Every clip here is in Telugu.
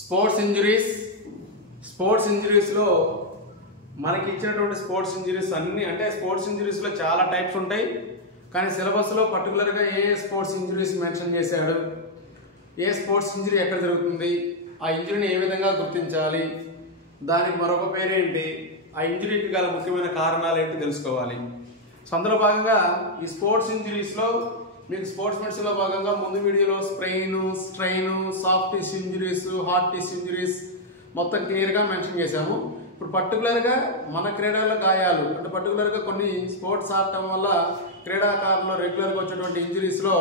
స్పోర్ట్స్ ఇంజురీస్లో మనకి ఇచ్చినటువంటి స్పోర్ట్స్ ఇంజురీస్ అన్ని అంటే స్పోర్ట్స్ ఇంజురీస్లో చాలా టైప్స్ ఉంటాయి. కానీ సిలబస్లో పర్టికులర్గా ఏ స్పోర్ట్స్ ఇంజురీస్ మెన్షన్ చేశాడు, ఏ స్పోర్ట్స్ ఇంజురీ ఎక్కడ జరుగుతుంది, ఆ ఇంజురీని ఏ విధంగా గుర్తించాలి, దానికి మరొక పేరేంటి, ఆ ఇంజురీకి గల ముఖ్యమైన కారణాలు ఏంటి తెలుసుకోవాలి. సో అందులో భాగంగా ఈ స్పోర్ట్స్ ఇంజురీస్లో మీకు స్పోర్ట్స్ మెడిసిన్లో భాగంగా ముందు వీడియోలో strain, soft tissue injuries, heart tissue injuries మొత్తం క్లియర్గా మెన్షన్ చేశాము. ఇప్పుడు పర్టికులర్గా మన క్రీడల గాయాలు అంటే పర్టికులర్గా కొన్ని స్పోర్ట్స్ ఆడటం వల్ల క్రీడాకారులు రెగ్యులర్గా వచ్చేటువంటి ఇంజురీస్లో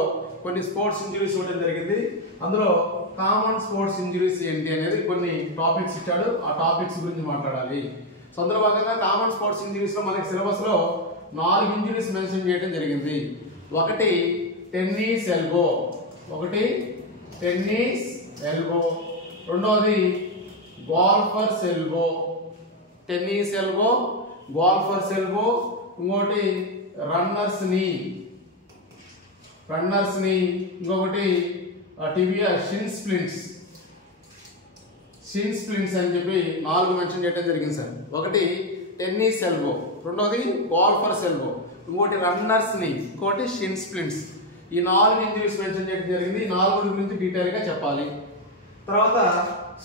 కొన్ని స్పోర్ట్స్ ఇంజురీస్ ఉండడం జరిగింది. అందులో కామన్ స్పోర్ట్స్ ఇంజురీస్ ఏంటి అనేది కొన్ని టాపిక్స్ ఇచ్చాడు, ఆ టాపిక్స్ గురించి మాట్లాడాలి. సో అందులో భాగంగా కామన్ స్పోర్ట్స్ ఇంజురీస్లో మనకి సిలబస్లో 4 ఇంజురీస్ మెన్షన్ చేయడం జరిగింది. ఒకటి టెన్నిస్ ఎల్బో, రెండోది golfer's elbow, tennis elbow, golfer's elbow, ఇంకోటి రన్నర్స్ నీ, ఇంకొకటి టిబియా షిన్ స్ప్లింట్స్ అని చెప్పి 4 మెన్షన్ చేయడం జరిగింది సార్. ఒకటి టెన్నిస్ ఎల్బో, రెండోది గోల్ఫర్స్ ఎల్బో, ఇంకోటి రన్నర్స్ నీ, ఇంకోటి షిన్ స్ప్లింట్స్. ఈ 4 ఇంజురీస్ మెన్షన్ చేయడం జరిగింది. ఈ 4 గురించి డీటెయిల్గా చెప్పాలి. తర్వాత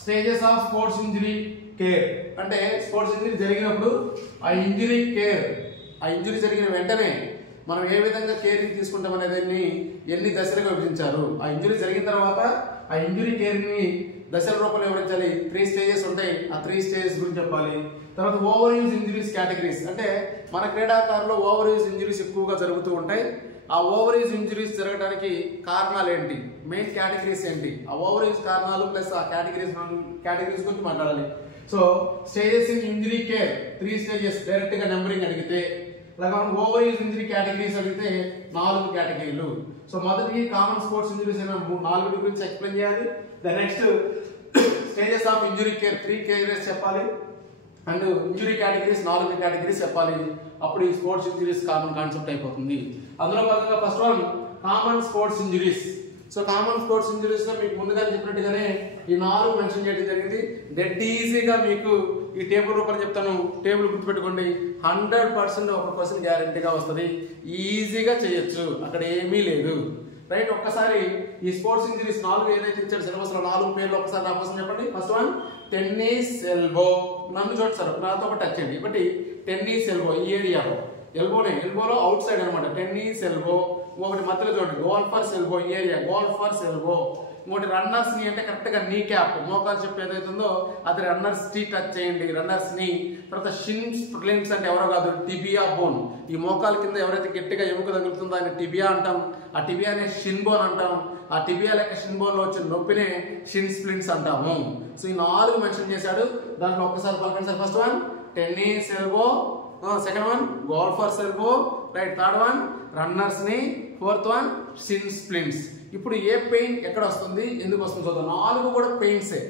stages of sports injury care అంటే స్పోర్ట్స్ ఇంజరీ జరిగినప్పుడు ఆ ఇంజరీ కేర్, ఆ ఇంజరీ జరిగిన వెంటనే మనం ఏ విధంగా కేరింగ్ తీసుకుంటాం అనేది ఎన్ని దశలుగా విభజించారు. ఆ ఇంజరీ జరిగిన తర్వాత ఆ ఇంజరీ కేర్ని దశల రూపంలో వివరించాలి. 3 స్టేజెస్ ఉంటాయి, ఆ 3 స్టేజెస్ గురించి చెప్పాలి. తర్వాత ఓవర్ యూజ్ ఇంజరీస్ కేటగిరీస్ అంటే మన క్రీడాకారుల్లో ఓవర్ యూజ్ ఇంజరీస్ ఎక్కువగా జరుగుతూ ఉంటాయి. ఆ ఓవర్ యూజ్ ఇంజరీస్ జరగడానికి కారణాలు ఏంటి, మెయిన్ కేటగిరీస్ ఏంటి, ఆ ఓవర్ యూజ్ కారణాలు ప్లస్ ఆ కేటగిరీస్ గురించి మాట్లాడాలి. So stages in injury care 3 stages direct గా నెంబరింగ్ అడిగితే, అలాగే ఓవర్ యూజ్ ఇంజరీ కేటగిరీస్ అడిగితే 4 కేటగిరీలు. సో మొదటి కామన్ స్పోర్ట్స్ ఇంజరీస్ 4 గురించి ఎక్స్ప్లెయిన్ చేయాలి. The next stages of injury care 3 categories చెప్పాలి. అండ్ ఇంజరీ కేటగిరీస్ 4 కేటగిరీస్ చెప్పాలి. అప్పుడు ఈ స్పోర్ట్స్ ఇంజరీస్ కామన్ కాన్సెప్ట్ అయిపోతుంది. అందులో భాగంగా first one common sports injuries. So common sports injuries లో మీకు ముందుగా చెప్పినట్టుగానే ఈ 4 మెన్షన్ చేయడం జరిగింది. డెడ్ ఈజీగా మీకు ఈ టేబుల్ రూపంలో చెప్తాను, టేబుల్ గుర్తుపెట్టుకోండి. 100% ఒక క్వశ్చన్ గ్యారెంటీగా వస్తుంది, ఈజీగా చేయొచ్చు, అక్కడ ఏమీ లేదు. రైట్, ఒక్కసారి ఈ స్పోర్ట్స్ ఇంజరీస్ 4 ఏదైతే ఇచ్చాడు సిలబస్ లో 4 పేర్లు ఒక్కసారి నా కోసం చెప్పండి. ఫస్ట్ వన్ టెన్నిస్ ఎల్బో, నన్ను చూడండి సార్, నాతో ఒక టచ్ చేయండి. ఒకటి టెన్నిస్ ఎల్బో, ఈ ఏరియాలో ఎల్బోలో అవుట్ సైడ్ అనమాట టెన్నిస్ ఎల్బో. ఇంకొకటి మధ్యలో చూడండి గోల్ఫర్స్ ఎల్బో, ఈ ఏరియా గోల్ఫర్స్ ఎల్బో. ఇంకోటి రన్నర్స్ నీ అంటే కరెక్ట్ గా నీ క్యాప్, మోకాలు చెప్పు ఏదైతే ఉందో అది రన్నర్స్ టీ టచ్ చేయండి, రన్నర్స్ నీ. తర్వాత షిన్ స్ప్లింట్స్ అంటే ఎవరో కాదు, టిబియా బోన్. ఈ మోకాల కింద ఎవరైతే గట్టిగా ఎముక తగులుతుందో ఆయన టిబియా అంటాం. ఆ టిబియానే షిన్ బోన్ అంటాం. ఆ టిబియా లేక షిన్ బోన్ లో వచ్చిన నొప్పినే షిన్ స్ప్లింట్స్ అంటాము. సో ఈ 4 మెన్షన్ చేశాడు. దాంట్లో ఒక్కసారి పలకండి sir. First one tennis elbow, second one golfers elbow, right, third one runners ని, ఫోర్త్ వన్ షిన్ స్ప్లింట్స్. ఇప్పుడు ఏ పెయిన్ ఎక్కడ వస్తుంది, ఎందుకు వస్తుంది చూద్దాం. 4 కూడా పెయిన్సే.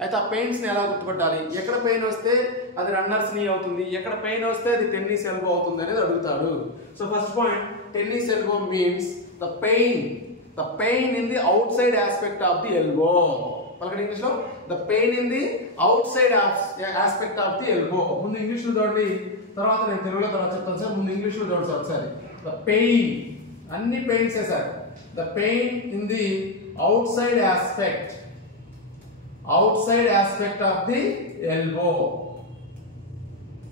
అయితే ఆ పెయిన్స్ ని ఎలా గుర్తుపట్టాలి, ఎక్కడ పెయిన్ వస్తే అది రన్నర్స్ నీ అవుతుంది, ఎక్కడ పెయిన్ వస్తే అది టెన్నిస్ ఎల్బో అవుతుంది అనేది అడుగుతాడు. So first point tennis elbow means the pain in the outside aspect of the elbow. పలకండి ఇంగ్లీష్ లో, the pain in the outside aspect of the elbow. ముందు ఇంగ్లీష్ లో చూడండి, తర్వాత నేను తెలుగులో తర్వాత చెప్తాను సార్. ముందు ఇంగ్లీష్ లో చూడండి సార్ ఒకసారి. ద పెయిన్, అన్ని pains sir. The pain in the outside aspect of the elbow.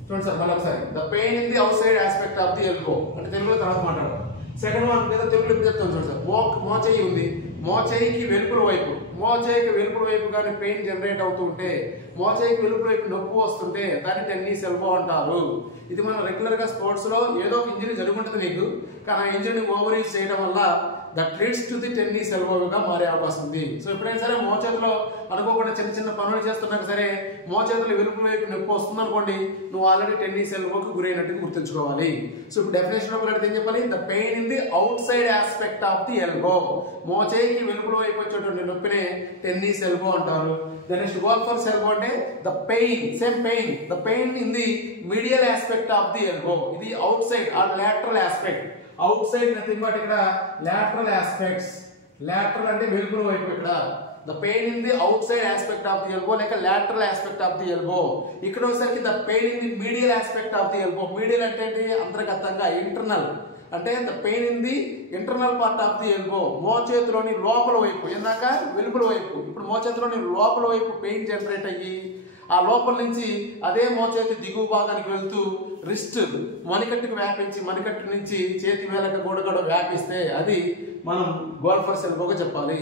చూడండి సార్ మళ్ళీ ఒకసారి. The pain in the outside aspect of the elbow అంటే తెలుగులో తర్వాత మాట్లాడదాం. సెకండ్ వన్ లేదా తెలుగులో చెప్తాను చూడండి సార్. మోచేయి ఉంది, మోచేయికి వెలుపల వైపు కానీ పెయిన్ జనరేట్ అవుతుంటే, మోచేయికి వెలుపల వైపు నొప్పి వస్తుంటే దాన్ని టెన్నిస్ ఎల్బో అంటారు. ఇది మనం రెగ్యులర్ గా స్పోర్ట్స్ లో ఏదో ఒక ఇంజరీ జరుగుంటుంది మీకు, కానీ ఆ ఇంజరీని ఓవర్ యూజ్ చేయడం వల్ల that leads to the tennis ఎల్బోగా మారే అవకాశం ఉంది. సో ఎప్పుడైనా సరే మోచేతిలో అనుకోకుండా చిన్న పనులు చేస్తున్నాక సరే మోచేతులు వెలుపల వైపు నొప్పి వస్తుంది అనుకోండి, నువ్వు ఆల్రెడీ టెన్నిస్ ఎల్బోకి గురైనట్టు గుర్తుంచుకోవాలి. సో ఇప్పుడు డెఫినేషన్ లో ఏం చెప్పాలి, the pain in the outside aspect of the elbow. మోచేయికి వెలుపల వైపు వచ్చేటువంటి నొప్పినే టెన్నిస్ ఎల్బో అంటారు. నెక్స్ట్ గోల్ఫర్స్ ఎల్బో అంటే the pain in the medial aspect of the elbow. ఇది outside or lateral aspect. Outside nothing but ఇక్కడ లాటరల్ ఆస్పెక్ట్స్. లాటరల్ అంటే వెలుపల వైపు, ఇక్కడ the pain in the outside aspect of the elbow లేక lateral aspect of the elbow. ఇక్కడ వచ్చేసరికి the pain in the medial aspect of the elbow. Medial అంటే ఏంటి? అంతర్గతంగా, ఇంటర్నల్ అంటే the pain in the internal part of the elbow. మోచేతిలోని లోపల వైపు, ఇందాక వెలుపల వైపు, ఇప్పుడు మోచేతిలోని లోపల వైపు పెయిన్ జనరేట్ అయ్యి ఆ లోపల నుంచి అదే మోచేతి దిగువ భాగానికి వెళ్తూ రిస్ట్ మణికట్టుకు వ్యాపించి మణికట్టు నుంచి చేతి వేలకు కూడా వ్యాపిస్తే అది మనం గోల్ఫర్స్ ఎల్బోగా చెప్పాలి.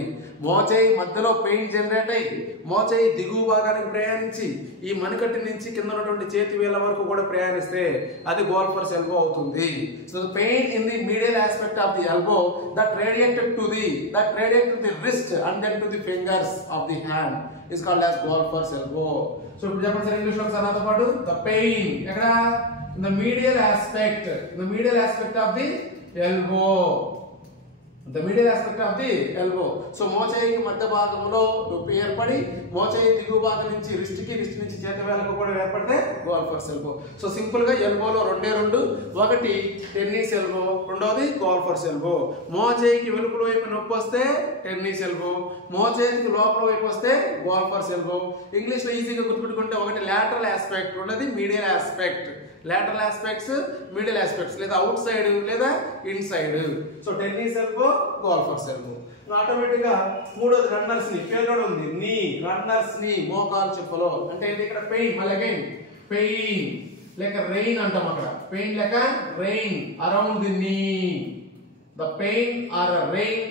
మోచేయి మధ్యలో పెయిన్ జనరేట్ అయ్యి మోచేయి దిగువ భాగానికి ప్రయాణించి ఈ మణికట్టు నుంచి కింద ఉన్నటువంటి చేతి వేల వరకు కూడా ప్రయాణిస్తే అది గోల్ఫర్స్ ఎల్బో అవుతుంది. So the pain in the medial aspect of the elbow that radiated to the wrist and then to the fingers of the hand is called as golfer's elbow. So ఇప్పుడు చెప్పండి సార్ ఇంగ్లీష్ లో ఒకసారి నాతో పాటు. the pain ఎక్కడ? in the medial aspect of the elbow. the medial aspect of the elbow. So మోచేయికి మధ్య భాగంలో నొప్పి ఏర్పడి మోచేయి దిగువ భాగం నుంచి రిస్ట్ నుంచి చేతి వేలకు కూడా ఏర్పడితే గోల్ఫర్స్ ఎల్బో. సో సింపుల్ గా ఎల్బోలో రెండు, ఒకటి టెన్నిస్ ఎల్బో, రెండోది గోల్ఫర్స్ ఎల్బో. మోచేయికి వెలుపల వైపు నొప్పి వస్తే టెన్నిస్ ఎల్బో, మోచేయికి లోపల వైపు వస్తే గోల్ఫర్స్ ఎల్బో. ఇంగ్లీష్ లో ఈజీగా గుర్తుపెట్టుకుంటే ఒకటి లాటరల్ ఆస్పెక్ట్, రెండోది medial aspect. lateral aspects, middle aspects, లేదా అవుట్ సైడ్ లేదా inside. So tennis elbow, golfer's elbow. Automatic గా మూడోది రన్నర్స్ నీ. పేరు కూడా ఉంది, నీ. రన్నర్స్ నీ మోకాలు చిప్పలో. అంటే ఇక్కడ పెయిన్, మళ్ళీ అగైన్ పెయిన్ లేక రెయిన్ అంటాం అక్కడ. పెయిన్ లేక రెయిన్ అరౌండ్ ది నీ. The pain or rain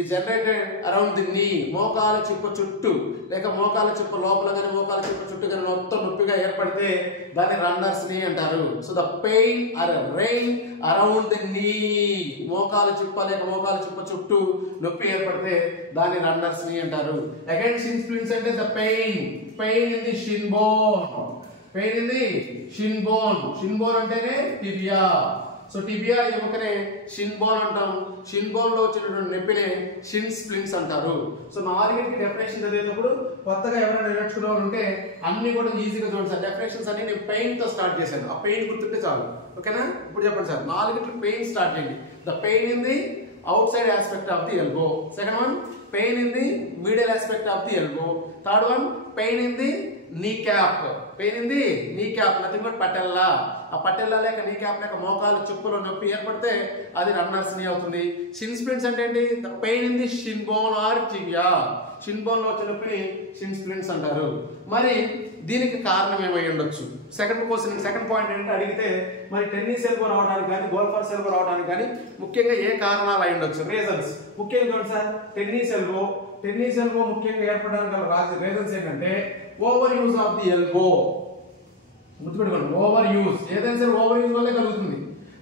is generated around the knee. మోకాల చిప్ప చుట్టూ లేక మోకాల చిప్ప లోపల గాని మోకాల చిప్ప చుట్టూ గాని మొత్తం నొప్పిగా ఏర్పడితే దాన్ని రన్నర్స్ నీ అంటారు. So the pain or rain around the నీ. మోకాల చిప్ప లేక మోకాల చిప్ప చుట్టూ నొప్పి ఏర్పడితే దాన్ని రన్నర్స్ నీ అంటారు. అగైన్ షిన్ స్ప్లింట్స్ అంటే the pain in the shin bone. Pain in the shin bone. Shin bone అంటేనే టిబియా. సో టిబియా ఎముకనే షిన్ బోన్ అంటాం. షిన్ బోన్ లో వచ్చినటువంటి నొప్పినే షిన్ స్ప్లింట్స్ అంటారు. సో నాలుగింటికి డెఫినేషన్ చదివేటప్పుడు కొత్తగా ఎవరైనా నేర్చుకునే వాళ్ళు ఉంటే అన్ని కూడా ఈజీగా చూడండి సార్. డెఫినేషన్స్ అన్ని నేను పెయిన్ తో స్టార్ట్ చేశాను. ఆ పెయిన్ గుర్తుంటే చాలు, ఓకేనా? ఇప్పుడు చెప్పండి సార్, నాలుగింటికి పెయిన్ స్టార్ట్ చేయండి. The pain in the outside aspect of the elbow. Second one pain in the medial aspect of the elbow. Third one pain in the kneecap. Pain in the kneecap, nothing but patella. ఆ పటెల్లా లేక నీ క్యాప్ లేక మోకాలు చెప్పులో నొప్పి ఏర్పడితే అది రన్నర్స్ నీ అవుతుంది. షిన్ స్ప్లింట్స్ అంటే ఏంటి? The pain in the shin bone or tibia. Shin bone లో వచ్చే నొప్పిని షిన్ స్ప్లింట్స్ అంటారు. మరి దీనికి కారణం ఏమై ఉండొచ్చు? సెకండ్ పాయింట్ ఏంటంటే అడిగితే మరి టెన్నిస్ ఎల్బో రావడానికి కానీ గోల్ఫర్స్ ఎల్బో రావడానికి కానీ ముఖ్యంగా ఏ కారణాలు అయి ఉండొచ్చు? రీజన్స్ ముఖ్యంగా చూడండి సార్. టెన్నిస్ ఎల్బో ముఖ్యంగా ఏర్పడడానికి గల రీజన్స్ ఏంటంటే over use of the elbow. గుర్తుపెట్టుకోండి, ఓవర్ యూజ్. ఏదైనా సరే ఓవర్ యూజ్ వల్లే కలుగుతుంది.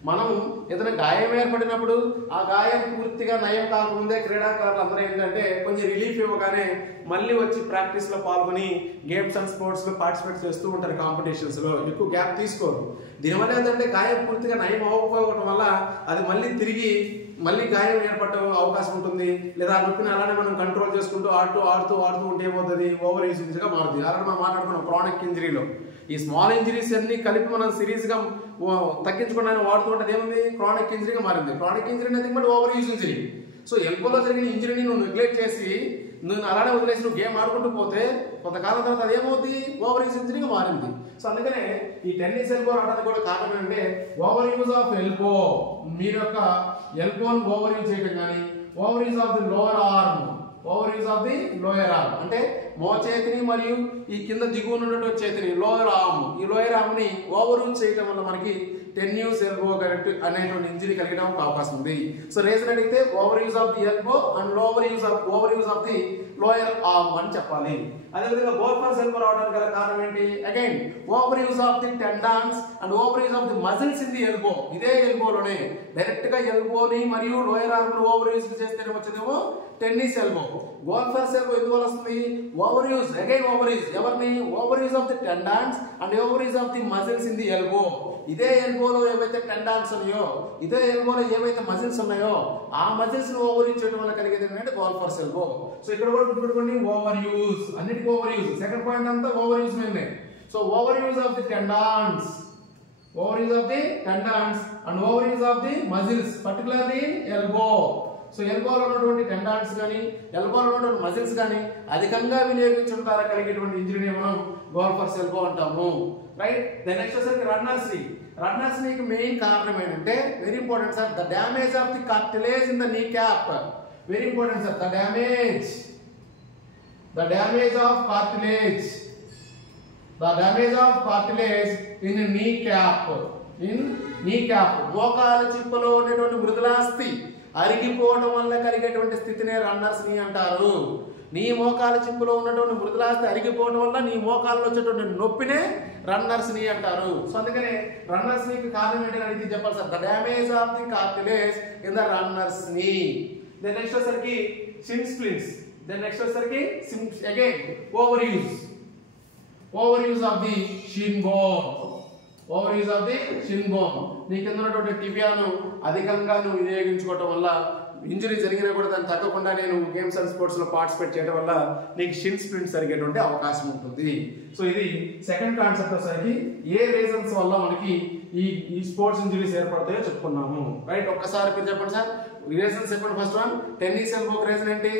మనం ఏదైనా గాయం ఏర్పడినప్పుడు ఆ గాయం పూర్తిగా నయం కాకముందే క్రీడాకారులు అందరూ ఏంటంటే కొంచెం రిలీఫ్ ఇవ్వగానే మళ్ళీ వచ్చి ప్రాక్టీస్ లో పాల్గొని గేమ్స్ అండ్ స్పోర్ట్స్ లో పార్టిసిపేట్ చేస్తూ ఉంటారు. కాంపిటీషన్స్ లో ఎక్కువ గ్యాప్ తీసుకోరు. దీనివల్ల ఏంటంటే గాయం పూర్తిగా నయం అవ్వకపోవడం వల్ల అది మళ్ళీ గాయం ఏర్పడటం అవకాశం ఉంటుంది. లేదా ఆ నొప్పిని అలానే మనం కంట్రోల్ చేసుకుంటూ ఆడుతూ ఉంటే ఏమవుతుంది? ఓవర్ యూజ్ గా మారుతుంది. అలానే మనం మాట్లాడుకున్నాం క్రానిక్ ఇంజరీలో. ఈ స్మాల్ ఇంజరీస్ అన్ని కలిపి మనం సిరీస్ గా తగ్గించుకోవడానికి వాడుతూ ఉంటే ఏముంది? క్రానిక్ ఇంజరీగా మారింది. క్రానిక్ ఇంజరీ అనేది but over use injury. So ఎల్బోలో జరిగిన ఇంజరీని నువ్వు నెగ్లెక్ట్ చేసి నువ్వు అలానే వదిలేసి నువ్వు గేమ్ ఆడుకుంటూ పోతే కొంతకాలం తర్వాత అదేమవుతుంది? ఓవర్ యూజ్ ఇంజరీగా మారింది. సో అందుకనే ఈ టెన్నిస్ ఎల్బో రావడానికి కూడా కారణం ఏంటంటే ఓవర్ యూజ్ ఆఫ్ ఎల్బో. మీరు యొక్క ఎల్బోని ఓవర్ యూజ్ చేయడం కానీ over use of the lower arm. Over use of the lower arm అంటే మోచేతిని మరియు ఈ కింద దిగువన ఉన్నటువంటి చేతిని లోయర్ ఆర్మ్. ఈ లోయర్ ఆర్మ్ ని ఓవర్ యూజ్ చేయడం వల్ల మనకి టెన్నిస్ ఎల్బో అనేటువంటి ఇంజరీ కలిగడానికి అవకాశం ఉంది. సో రీజన్ అడిగితే over use of the elbow and over use of the lower arm అని చెప్పాలి. అదేవిధంగా గోల్ఫర్స్ ఎల్బో రావడానికి గల కారణం ఏంటి? Again over use of the tendons and over use of the muscles in the elbow. ఇదే ఎల్బోలోనే డైరెక్ట్ గా ఎల్బోని మరియు లోయర్ ఆర్మ్ ఓవర్ యూజ్ చేస్తేనే వచ్చేదేమో టెన్నిస్ ఎల్బో. గోల్ఫర్స్ ఎల్బో ఎందువల్ల వస్తుంది? Over use. Again over use. ఎవరిని? Over use of the tendons and over use of the muscles in the elbow. ఇదే ఎల్బోలో ఏవైతే టెండాన్స్ ఉన్నాయో, ఇదే ఎల్బోలో ఏవైతే మజిల్స్ ఉన్నాయో ఆ మజిల్స్ ను ఓవర్ యూజ్ చేయడం వల్ల కలిగేది ఏంటంటే గోల్ఫర్స్ ఎల్బో. సో ఇక్కడ కూడా గుర్తుపెట్టుకోండి, ఓవర్ యూజ్. అన్నిటికీ ఓవర్ యూజ్. సెకండ్ పాయింట్ అంతా ఓవర్ యూజ్ మీదే. So over use of the tendons and over use of the muscles, particularly in elbow. So ఎల్బోలో ఉన్నటువంటి టెండాన్స్ కానీ ఎల్బోలో ఉన్నటువంటి మజిల్స్ కానీ అధికంగా వినియోగించడం ద్వారా కలిగేటువంటి ఇంజరీని మనం గోల్ఫర్స్ ఎల్బో అంటాము, రైట్. దెన్ నెక్స్ట్ వచ్చేసరికి రన్నర్స్ నీకు మెయిన్ కారణం ఏంటంటే very important sir, the damage of the cartilage in the knee cap. Very important sir, the damage of cartilage, the damage of cartilage in kneecap, మోకాల చిప్పలో ఉన్నటువంటి మృదులాస్థి అరిగిపోవడం వల్ల కలిగేటువంటి స్థితినే రన్నర్స్ నీ అంటారు. నీ మోకాల చిప్పులో ఉన్నటువంటి మృదులాస్థి అరిగిపోవడం వల్ల నీ మోకాల్లో వచ్చేటువంటి నొప్పినే రన్నర్స్ నీ అంటారు. సో అందుకనే రన్నర్స్ నీకు కారణం ఏంటని అడిగితే చెప్పాలి sir, the damage of the cartilage in the runners నీ. దెన్ నెక్స్ట్ వచ్చేసరికి షిన్ స్ప్లింట్స్. Then next వచ్చేసరికి again overuse of the shin bone. నీ కింద ఉన్నటువంటి టిబియాను అధికంగా నువ్వు వినియోగించుకోవటం వల్ల ఇంజరీ జరిగినా కూడా దాన్ని తగ్గకుండా నేను గేమ్స్ అండ్ స్పోర్ట్స్ లో పార్టిసిపేట్ చేయడం వల్ల నీకు షిన్ స్ప్లింట్స్ జరిగేటువంటి అవకాశం ఉంటుంది. సో ఇది సెకండ్ కాన్సెప్ట్ వచ్చేసరికి ఏ రీజన్స్ వల్ల మనకి ఈ స్పోర్ట్స్ ఇంజరీస్ ఏర్పడతాయో చెప్పుకున్నాము, రైట్. ఒక్కసారి మీరు చెప్పండి సార్, రీజన్స్ చెప్పండి. First one, tennis elbow reason ఏంటి?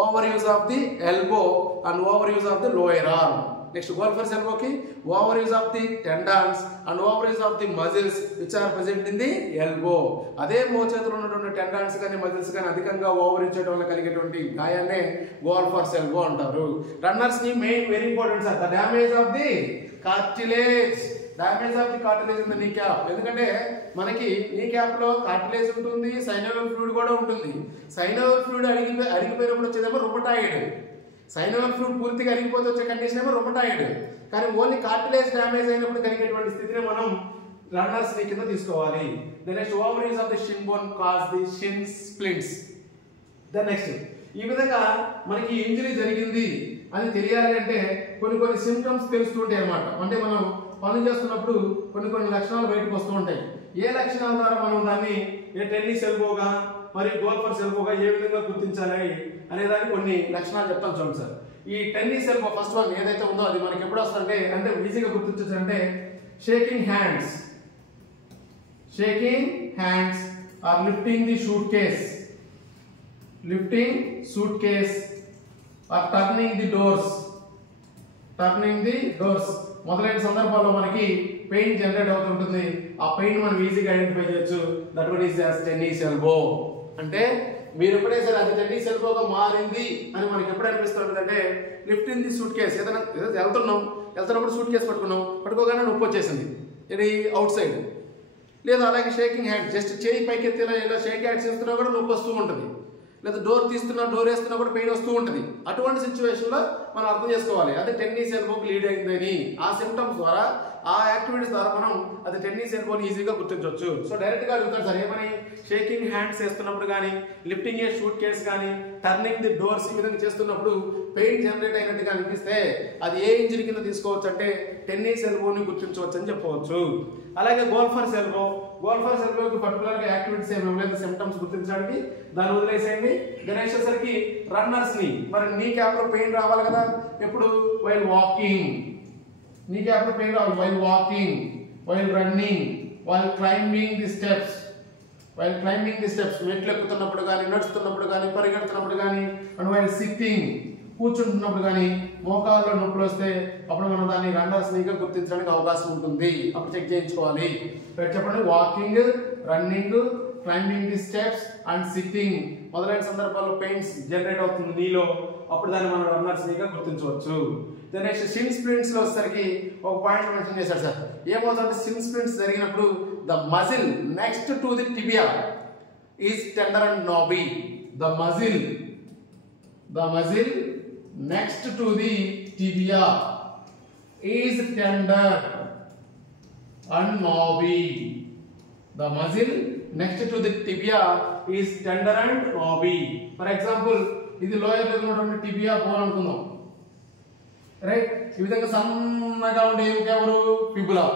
Over use of the elbow and over use of the lower arm. Next golfer's ఎల్బోకి over use of the tendons and over use of the muscles which are present in the elbow. అదే మోచేతులు ఉన్నటువంటి టెండాన్స్ కానీ మజిల్స్ కానీ అధికంగా ఓవర్ యూజ్ చేయడం వల్ల కలిగేటువంటి గాయాన్నే గోల్ఫర్స్ ఎల్బో అంటారు. రన్నర్స్ ని main very important sir, the damage of the cartilage in the knee cap. ఎందుకంటే మనకి నీ క్యాప్ లో కార్టిలేజ్ ఉంటుంది, సైనోవియల్ ఫ్లూయిడ్ కూడా ఉంటుంది. సైనోవియల్ ఫ్లూయిడ్ అరిగిపోయినప్పుడు వచ్చేదేమో రుమటాయిడ్. సైనోవియల్ ఫ్లూయిడ్ పూర్తిగా అరిగిపోతే వచ్చే కండిషన్ ఏమో రుమటాయిడ్. కానీ ఓన్లీ కార్టిలేజ్ డ్యామేజ్ అయినప్పుడు కలిగేటువంటి స్థితిని మనం రన్నర్స్ నీ కింద తీసుకోవాలి. The next over use of the shin bone cause the Shin splints. The next ఈ విధంగా మనకి ఇంజరీ జరిగింది అని తెలియాలి అంటే కొన్ని సిమ్టమ్స్ తెలుస్తుంటాయి అన్నమాట. అంటే మనం పనులు చేస్తున్నప్పుడు కొన్ని లక్షణాలు బయటకు వస్తూ ఉంటాయి. ఏ లక్షణాల ద్వారా మనం దాన్ని టెన్నిస్ ఎల్బోగా మరియు గోల్ఫర్స్ ఎల్బోగా ఏ విధంగా గుర్తించాలి అనే దానికి కొన్ని లక్షణాలు చెప్తాను చూడండి సార్. ఈ టెన్నిస్ ఎల్బో ఫస్ట్ వన్ ఏదైతే ఉందో అది మనకి ఎప్పుడు వస్తుందంటే అంటే ఈజీగా గుర్తించచ్చు అంటే shaking hands or lifting the suitcase or turning the doors మొదలైన సందర్భాల్లో మనకి పెయిన్ జనరేట్ అవుతుంటుంది. ఆ పెయిన్ మనం ఈజీగా ఐడెంటిఫై చేయొచ్చు. That one is tennis elbow. అంటే మీరు ఎప్పుడైతే సరే అది టెన్నిస్ ఎల్బోగా మారింది అని మనకి ఎప్పుడు అనిపిస్తుంటుంది అంటే లిఫ్టింగ్ ది సూట్ కేస్, ఏదైనా వెళ్తున్నప్పుడు సూట్ కేస్ పట్టుకోగానే నొప్పి వచ్చేసింది, ఇది అవుట్ సైడ్. లేదా అలాగే షేకింగ్ హ్యాండ్, జస్ట్ చేయి పైకి ఎత్తిలా ఇలా షేక్ హ్యాండ్స్ చేస్తున్నా కూడా నొప్పి వస్తూ ఉంటుంది. లేదా డోర్ వేస్తున్నా కూడా పెయిన్ వస్తూ ఉంటుంది. అటువంటి సిచ్యువేషన్ లో మనం అర్థం చేసుకోవాలి అది టెన్నిస్ ఎల్బోకి లీడ్ అయిందని. ఆ సిమ్టమ్స్ ద్వారా ఆ యాక్టివిటీస్ ద్వారా మనం అది టెన్నిస్ ఎల్బోని ఈజీగా గుర్తించవచ్చు. సో డైరెక్ట్ గా అడుగుతారు సార్ ఏమని, షేకింగ్ హ్యాండ్స్ చేస్తున్నప్పుడు కానీ లిఫ్టింగ్ ఏ షూట్ కేస్ కానీ టర్నింగ్ ది డోర్స్ ఈ విధంగా చేస్తున్నప్పుడు పెయిన్ జనరేట్ అయినట్టుగా అనిపిస్తే అది ఏ ఇంజరీ కింద తీసుకోవచ్చు అంటే టెన్నిస్ ఎల్బోని గుర్తించవచ్చు అని చెప్పవచ్చు. అలాగే గోల్ఫర్స్ ఎల్బోకి పర్టికులర్ గా యాక్టివిటీస్ ఏమి లేదు సిమ్టమ్స్ గుర్తించడానికి, దాన్ని వదిలేసేయండి. గణేష్ సరికి రన్నర్స్ ని మరి నీ క్యాప్ లో పెయిన్ రావాలి కదా, ఎప్పుడు వైల్ వాకింగ్, నీ క్యాప్ లో పెయిన్ రావాలి while walking, while running, while climbing the steps మెట్లు ఎక్కుతున్నప్పుడు కానీ నడుస్తున్నప్పుడు కానీ పరిగెడుతున్నప్పుడు కానీ అండ్ వైల్ సిట్టింగ్ కూర్చుంటున్నప్పుడు కానీ మోకాల్లో నొప్పులు వస్తే అప్పుడు మనం దాన్ని రన్నర్స్ నీగా గుర్తించడానికి అవకాశం ఉంటుంది. అప్పుడు చెక్ చేయించుకోవాలి. చెప్పండి, walking, running, climbing the steps and sitting మొదలైన సందర్భాల్లో పెయిన్స్ జనరేట్ అవుతుంది నీలో, అప్పుడు దాన్ని మనం రన్నర్స్ నీగా గుర్తించవచ్చు. నెక్స్ట్ షిన్ స్ప్లింట్స్ లో వచ్చేసరికి ఒక పాయింట్ మెన్షన్ చేశారు సార్. ఏమవుతుందంటే షిన్ స్ప్లింట్స్ జరిగినప్పుడు the muscle next to the tibia is tender and నాబీ. The muscle next to the tibia is tender and knobby. The muscle next to the tibia is tender and knobby. For example, ఇది లోయర్ లో ఉన్నటువంటి టిబియా బోన్ అనుకుందాం, రైట్. ఈ విధంగా సన్నగా ఉండే ఎవరు ఫిబులా,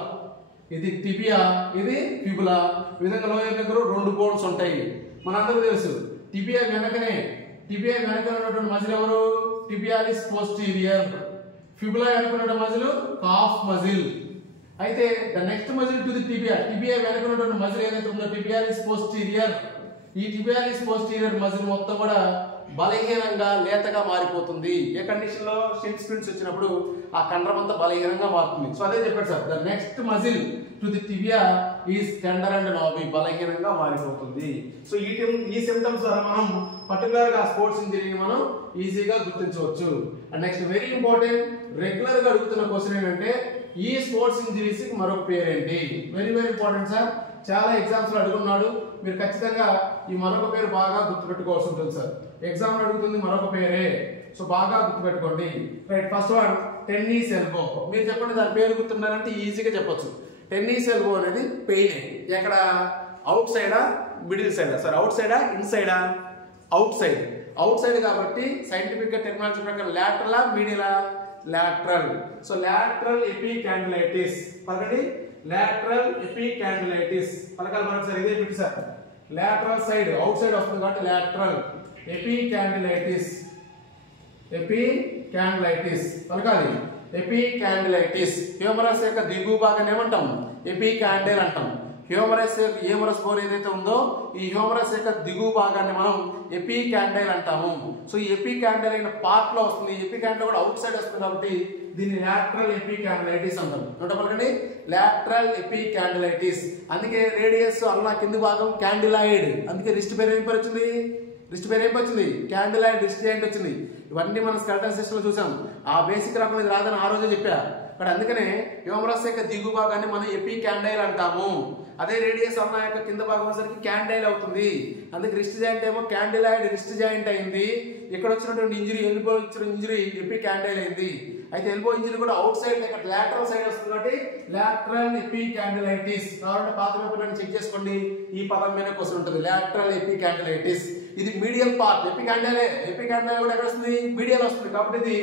ఇది టిబియా, ఇది ఫిబులా. ఈ విధంగా లోయర్ దగ్గర రెండు బోన్స్ ఉంటాయి. మనందరూ తెలుసు టిబియా వెనకనే ఉన్నటువంటి మజిల్ ఎవరు, టిబియాలిస్ పోస్టీరియర్. ఫిబులా వెనుకున్న మజిల్ కాఫ్ మజిల్. అయితే the next muscle to the tibia వెనుకున్నటువంటి మజిల్ ఏదైతే ఉందో టిబియాలిస్ పోస్టీరియర్. ఈ టిబియాలిస్ పోస్టీరియర్ మజిల్ మొత్తం కూడా బలహీనంగా లేతగా మారిపోతుంది. ఏ కండిషన్ లో షిన్ స్ప్లింట్స్ వచ్చినప్పుడు ఆ కండరం అంతా బలహీనంగా మారుతుంది. సో అదే చెప్పాడు sir, the next muscle to the tibia is tender and నాబీ, బలహీనంగా మారిపోతుంది. సో ఈ సిమ్టమ్స్ ద్వారా మనం పర్టికులర్ గా స్పోర్ట్స్ ఇంజరీని మనం ఈజీగా గుర్తించవచ్చు. And next very important, regular గా అడుగుతున్న క్వశ్చన్ ఏంటంటే ఈ స్పోర్ట్స్ ఇంజరీస్ కి మరొక పేరేంటి? వెరీ వెరీ ఇంపార్టెంట్ సార్, చాలా ఎగ్జామ్స్ లో అడుగున్నాడు. మీరు ఖచ్చితంగా ఈ మరొక పేరు బాగా గుర్తుపెట్టుకోవాల్సి ఉంటుంది సార్. ఎగ్జామ్ లో అడుగుతుంది మరొక పేరే, సో బాగా గుర్తుపెట్టుకోండి. Right, first one tennis elbow. మీరు చెప్పండి దాని పేరు గుర్తుండాలంటే ఈజీగా చెప్పొచ్చు. టెన్నిస్ ఎల్బో అనేది పెయిన్ ఎక్కడ? అవుట్ సైడా మిడిల్ సైడా? సార్ అవుట్ సైడా ఇన్ సైడా? Outside. అవుట్ సైడ్ కాబట్టి సైంటిఫిక్ గా టెక్నాలజీ ప్రకారం లాటరలా మీడియలా? లాటరల్. So lateral epicondylitis. పలకండి, లాటరల్ ఎపికాండిలైటిస్. పలకాలి మరొకసారి, ఇదే పెట్టి sir. Lateral side outside వస్తుంది కాబట్టి లాటరల్ ఎపికాండిలైటిస్. ఎపికాండిలైటిస్ పలకాలి, ఎపికాండిలైటిస్. హ్యూమరస్ యొక్క దిగువ భాగాన్ని ఏమంటాం? ఎపికాండైల్ అంటాం. హ్యూమరస్ బోన్ ఏదైతే ఉందో ఈ హ్యూమరస్ యొక్క దిగువ భాగాన్ని మనం ఎపికాండైల్ అంటాము. సో ఈ ఎపికాండైల్ అయిన పార్ట్ లో వస్తుంది. ఎపికాండైల్ కూడా అవుట్ సైడ్ వస్తుంది కాబట్టి దీన్ని లాటరల్ ఎపికాండిలైటిస్ అంటాం. అంటే పలకండి, లాటరల్ ఎపికాండిలైటిస్. అందుకే రేడియస్ అల్లా కింది భాగం క్యాండిలాయిడ్. అందుకే రిస్ట్ పేరు ఏం పేరు వచ్చింది? రిస్ట్ పేరు ఏం వచ్చింది? క్యాండిలాయిడ్ రిస్ట్ జాయింట్ వచ్చింది. ఇవన్నీ మనం స్కెల్టన్ సిస్టమ్ లో చూసాం. ఆ బేసిక్ రకం ఇది రాదని ఆ రోజే చెప్పా. ఇక్కడ అందుకనే హ్యూమరస్ యొక్క దిగువ భాగాన్ని మనం ఎపికాండైల్ అంటాము. అదే రేడియస్ అన్న యొక్క కింద భాగం వచ్చేసరికి క్యాండైల్ అవుతుంది. అందుకే రిస్ట్ జాయింట్ ఏమో క్యాండిలాయిడ్ రిస్ట్ జాయింట్ అయింది. ఇక్కడ వచ్చినటువంటి ఇంజరీ, ఎల్బో ఇచ్చిన ఇంజరీ ఎపికాండైల్ అయింది. అయితే ఎల్బో ఇంజరీ కూడా అవుట్ సైడ్ ఇక్కడ లాటరల్ సైడ్ వస్తుంది కాబట్టి లాటరల్ ఎపికాండిలైటిస్. కాబట్టి పాత పేపర్లను చెక్ చేసుకోండి, ఈ పదం మీద క్వశ్చన్ ఉంటుంది, లాటరల్ ఎపికాండిలైటిస్. ఇది మీడియల్ పార్ట్. ఎపికాండైల్ కూడా ఎక్కడ వస్తుంది? మీడియల్ వస్తుంది కాబట్టి ఇది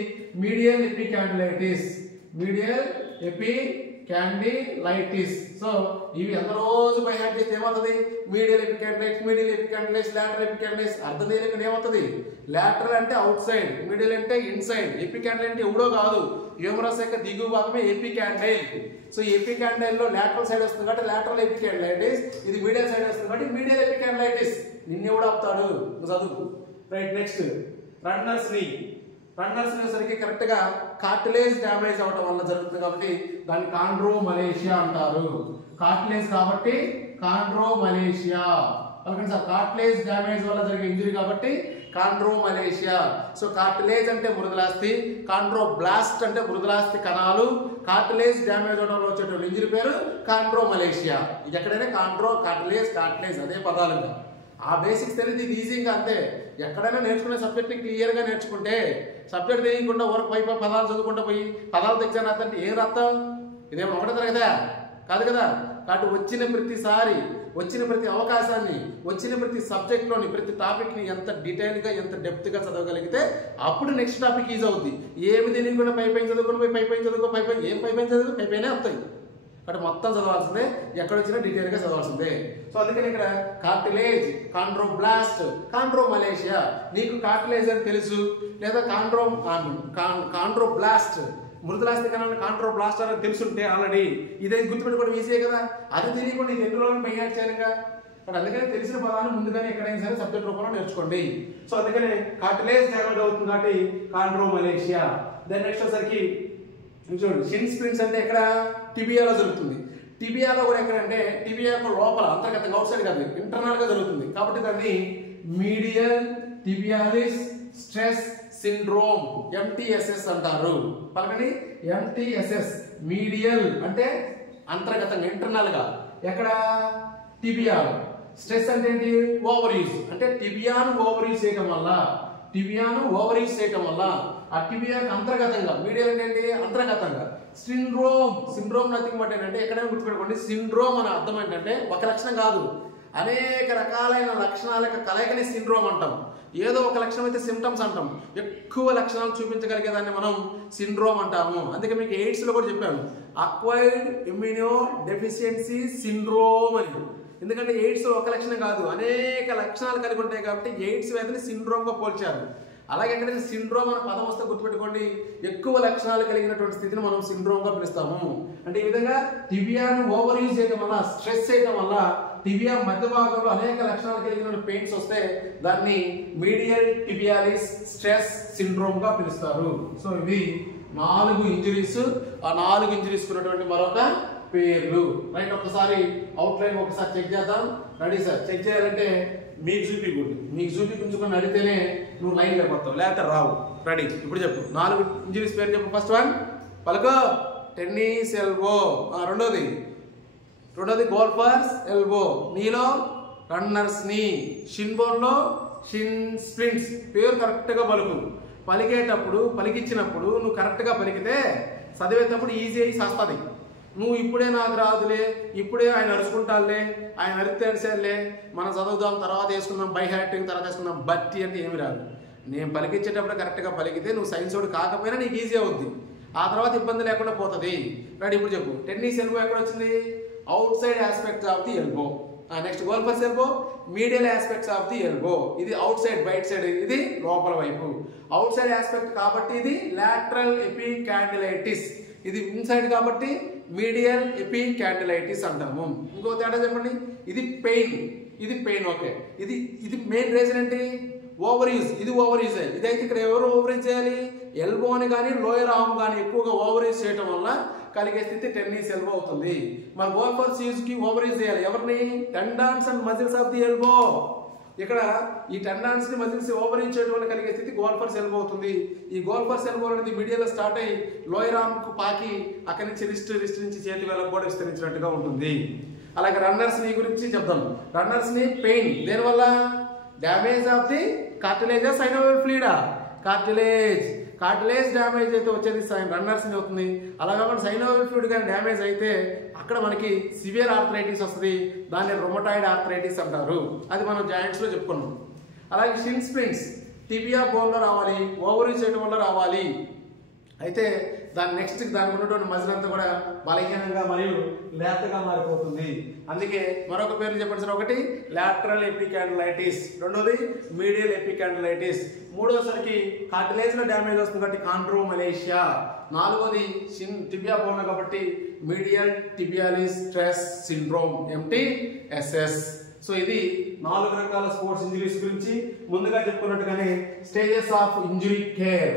medial epicondylitis. Medial epicondylitis. So ఇవి ఎంత రోజు బై హార్ట్ చేస్తే ఏమవుతుంది? Medial epicondylitis, medial epicondylitis, lateral epicondylitis. అర్థం తెలియకుండా ఏమవుతుంది? లాటరల్ అంటే అవుట్ సైడ్, మీడియల్ అంటే ఇన్ సైడ్, ఎపికాండైల్ అంటే ఎవడో కాదు, హ్యూమరస్ యొక్క దిగువ భాగమే ఎపికాండైల్. సో ఈ ఎపికాండైల్ లో లాటరల్ సైడ్ వస్తుంది కాబట్టి లాటరల్ ఎపికాండిలైటిస్. ఇది మీడియల్ సైడ్ వస్తుంది కాబట్టి మీడియల్ ఎపికాండిలైటిస్. నిన్నెవడు ఆపుతాడు? చదువు. రైట్, నెక్స్ట్ రన్నర్స్ నీ. రన్నర్స్ సరికి కరెక్ట్ గా కార్టిలేజ్ డ్యామేజ్ అవడం వల్ల జరుగుతుంది కాబట్టి దాన్ని కాండ్రోమలేషియా అంటారు. కార్టిలేజ్ కాబట్టి కాండ్రోమలేషియా. పలకండి సార్, కార్టిలేజ్ డ్యామేజ్ వల్ల జరిగే ఇంజరీ కాబట్టి కాండ్రోమలేషియా. సో కార్టిలేజ్ అంటే మృదులాస్థి, కాండ్రోబ్లాస్ట్ అంటే మృదులాస్థి కణాలు. కార్టిలేజ్ డ్యామేజ్ అవడం వల్ల వచ్చేటువంటి ఇంజరీ పేరు కాండ్రోమలేషియా. ఇది ఎక్కడైనా కార్టిలేజ్ అదే పదాలు. ఆ బేసిక్స్ తెలియదు, ఇది ఈజీగా అంతే. ఎక్కడైనా నేర్చుకునే సబ్జెక్ట్ క్లియర్ గా నేర్చుకుంటే, సబ్జెక్ట్ తెలియకుండా వర్క్ పై పదాలు చదువుకుంటూ పోయి పదాలు తెచ్చాను రాస్తే ఏం రాస్తావు? ఇదేమో ఒకటే తరగదా? కాదు కదా. కాబట్టి వచ్చిన ప్రతిసారి, వచ్చిన ప్రతి అవకాశాన్ని, వచ్చిన ప్రతి సబ్జెక్ట్ లోని ప్రతి టాపిక్ ని ఎంత డీటెయిల్ గా, ఎంత డెప్త్ గా చదవగలిగితే అప్పుడు నెక్స్ట్ టాపిక్ ఈజీ అవుద్ది. ఏమి తెలియకుండా పై చదువుకుని పోయి పై చదువుకో, ఏం పై చదువు పైనే వస్తాయి. అంటే మొత్తం చదవాల్సిందే, ఎక్కడ వచ్చినా డీటెయిల్ గా చదవాల్సిందే. సో అందుకని ఇక్కడ కార్టిలేజ్, కాండ్రోబ్లాస్ట్, కాండ్రోమలేషియా. నీకు కార్టిలేజ్ అని తెలుసు, లేదా కాండ్రోబ్లాస్ట్ మృదులాస్థి కణాలను కాండ్రోబ్లాస్ట్ అని తెలుసుంటే ఆల్రెడీ ఇదే గుర్తుపెట్టుకోవడం ఈజీయే కదా. అది తెలియకుండా ఇది ఎన్ని రోజులు బయట చేయాలిగా. అందుకని తెలిసిన పదాన్ని ముందుగానే ఎక్కడైనా సరే సబ్జెక్ట్ రూపంలో నేర్చుకోండి. సో అందుకనే కార్టిలేజ్ డ్యామేజ్ అవుతుంది కాబట్టి కాండ్రోమలేషియా. దెన్ నెక్స్ట్ వచ్చేసరికి చూడండి, షిన్ స్ప్లింట్స్ అంటే ఎక్కడ? టిబియాలో జరుగుతుంది. టిబియాలో కూడా ఎక్కడంటే టిబియా లోపల అంతర్గతంగా, అవుట్ సైడ్ కాదు, ఇంటర్నల్ గా జరుగుతుంది కాబట్టి దాన్ని medial tibialis stress syndrome, MTSS అంటారు. పలకండి, MTSS. మీడియల్ అంటే అంతర్గతంగా, ఇంటర్నల్ గా. ఎక్కడ? టిబియాలో. స్ట్రెస్ అంటే ఏంటి? Over use. అంటే టిబియాను ఓవర్ యూజ్ చేయడం వల్ల, ఆ టిబియాకి అంతర్గతంగా, మీడియల్ అంటే ఏంటి? అంతర్గతంగా. సిండ్రోమ్ నథింగ్ బట్ ఏంటంటే ఎక్కడైనా గుర్తుపెట్టుకోండి, సిండ్రోమ్ అనే అర్థం ఏంటంటే ఒక లక్షణం కాదు, అనేక రకాలైన లక్షణాల యొక్క కలయికని సిండ్రోమ్ అంటాం. ఏదో ఒక లక్షణం అయితే సిమ్టమ్స్ అంటాం. ఎక్కువ లక్షణాలు చూపించగలిగేదాన్ని మనం సిండ్రోమ్ అంటాము. అందుకే మీకు ఎయిడ్స్ లో కూడా చెప్పాను, అక్వైర్డ్ ఇమ్యూనో డెఫిషియన్సీ సిండ్రోమ్ అని. ఎందుకంటే ఎయిడ్స్ ఒక లక్షణం కాదు, అనేక లక్షణాలు కలిగి ఉంటాయి కాబట్టి ఎయిడ్స్ వ్యాధిని సిండ్రోమ్ గా పోల్చారు. అలాగే ఎక్కడైతే సిండ్రోమ్ అనే పదం వస్తే గుర్తుపెట్టుకోండి, ఎక్కువ లక్షణాలు కలిగినటువంటి స్థితిని మనం సిండ్రోమ్ గా పిలుస్తాము. అంటే ఈ విధంగా టిబియాను ఓవర్ యూజ్ చేయడం వల్ల, స్ట్రెస్ చేయడం వల్ల టిబియా మధ్య భాగంలో అనేక లక్షణాలు కలిగిన పెయిన్స్ వస్తే దాన్ని మీడియల్ టిబియాలిస్ స్ట్రెస్ సిండ్రోమ్ గా పిలుస్తారు. సో ఇవి 4 ఇంజరీస్. ఆ 4 ఇంజరీస్ ఉన్నటువంటి మరొక పేర్లు. రైట్, ఒకసారి అవుట్ లైన్ ఒకసారి చెక్ చేద్దాం. Ready sir? చెక్ చేయాలంటే మీకు చూపించుకోండి, మీకు చూపించుకొని అడిగితేనే నువ్వు లైన్ లేకపోతావు, లేకపోతే రావు. రెడీ, ఇప్పుడు చెప్పు 4 ఇంజరీస్ పేరు చెప్పు. ఫస్ట్ వన్ పలుకో, టెన్నిస్ ఎల్బో. రెండోది గోల్ఫర్స్ ఎల్బో. నీలో రన్నర్స్ నీ. షిన్ బోన్ లో షిన్ స్ప్లింట్స్. పేరు కరెక్ట్ గా పలుకు. పలికేటప్పుడు పలికిచ్చినప్పుడు నువ్వు కరెక్ట్ గా పలికితే చదివేటప్పుడు ఈజీ అయ్యి వస్తుంది. నువ్వు ఇప్పుడే నాకు రాదులే, ఇప్పుడే ఆయన అరుచుకుంటాలే, ఆయన అరిస్తే అరిసేలే, మనం చదువుదాం తర్వాత వేసుకుందాం, బై హ్యాటింగ్ తర్వాత వేసుకుందాం బట్టి అంటే ఏమి రాదు. నేను పలికించేటప్పుడు కరెక్ట్గా పలికితే నువ్వు సైన్స్ వాడు కాకపోయినా నీకు ఈజీ అవుద్ది, ఆ తర్వాత ఇబ్బంది లేకుండా పోతుంది. రైట్, ఇప్పుడు చెప్పు టెన్నిస్ ఎల్బో ఎక్కడ వచ్చింది? Outside aspects of the elbow. Next golfer's elbow medial aspects of the elbow. ఇది అవుట్ సైడ్ బయట సైడ్, ఇది లోపల వైపు. అవుట్ సైడ్ ఆస్పెక్ట్ కాబట్టి ఇది లాటరల్ ఎపికాండిలైటిస్. ఇది ఇన్సైడ్ కాబట్టి మీడియల్ ఎపికాండిలైటిస్ అంటాము. ఇంకో తేడా చెప్పండి, ఇది పెయిన్, ఇది పెయిన్. ఓకే, ఇది మెయిన్ రీజన్ ఏంటి? Over use. ఇది ఓవర్ యూజ్. ఇదైతే ఇక్కడ ఎవరు ఓవర్ యూజ్ చేయాలి? ఎల్బోని కానీ లోయర్ ఆర్మ్ కానీ ఎక్కువగా ఓవర్ యూజ్ చేయడం వల్ల కలిగే స్థితి టెన్నిస్ ఎల్బో అవుతుంది. మరి గోల్ఫర్స్ యూజ్ కి ఓవర్ యూజ్ చేయాలి ఎవరిని? Tendons and muscles of the elbow. ఇక్కడ ఈ టెండాన్స్ ని మజిల్స్ ఓవర్ యూజ్ చేయడం వల్ల కలిగే స్థితి గోల్ఫర్స్ ఎల్బో అవుతుంది. ఈ గోల్ఫర్స్ ఎల్బో అనేది మీడియాలో స్టార్ట్ అయ్యి లోయర్ ఆర్మ్ కు పాకి అక్కడి నుంచి రిస్ట్ నుంచి చేతి వేలకు కూడా విస్తరించినట్టుగా ఉంటుంది. అలాగే రన్నర్స్ నీ గురించి చెప్తాం. రన్నర్స్ ని పెయిన్ దేనివల్ల? Damage of the cartilage, synovial fluid. Cartilage damage అయితే వచ్చేది రన్నర్స్ ని అవుతుంది. అలా కాకుండా సైనోవియల్ ఫ్లూయిడ్ కానీ డ్యామేజ్ అయితే అక్కడ మనకి సివియర్ ఆర్థరైటిస్ వస్తుంది. దాన్ని రొమటాయిడ్ ఆర్థరైటిస్ అంటారు. అది మనం జాయింట్స్ లో చెప్పుకున్నాం. అలాగే షిన్ స్ప్లింట్స్ టిబియా బోన్ లో రావాలి, ఓవర్ యూజ్ చేయడం వల్ల రావాలి. అయితే దాని నెక్స్ట్ దానికి ఉన్నటువంటి మజిల్ అంతా కూడా బలహీనంగా మరియు లేతగా మారిపోతుంది. అందుకే మరొక పేర్లు చెప్పండి సార్. ఒకటి లాటరల్ ఎపికాండిలైటిస్, రెండోది మీడియల్ ఎపికాండిలైటిస్, మూడోసరికి కార్టిలేజ్ లో డ్యామేజ్ వస్తుంది కాబట్టి కాండ్రోమలేషియా, నాలుగోది టిబియా బోన్ కాబట్టి medial tibialis stress syndrome MTSS. సో ఇది 4 రకాల స్పోర్ట్స్ ఇంజరీస్ గురించి ముందుగా చెప్పుకున్నట్టుగానే స్టేజెస్ ఆఫ్ ఇంజరీ కేర్.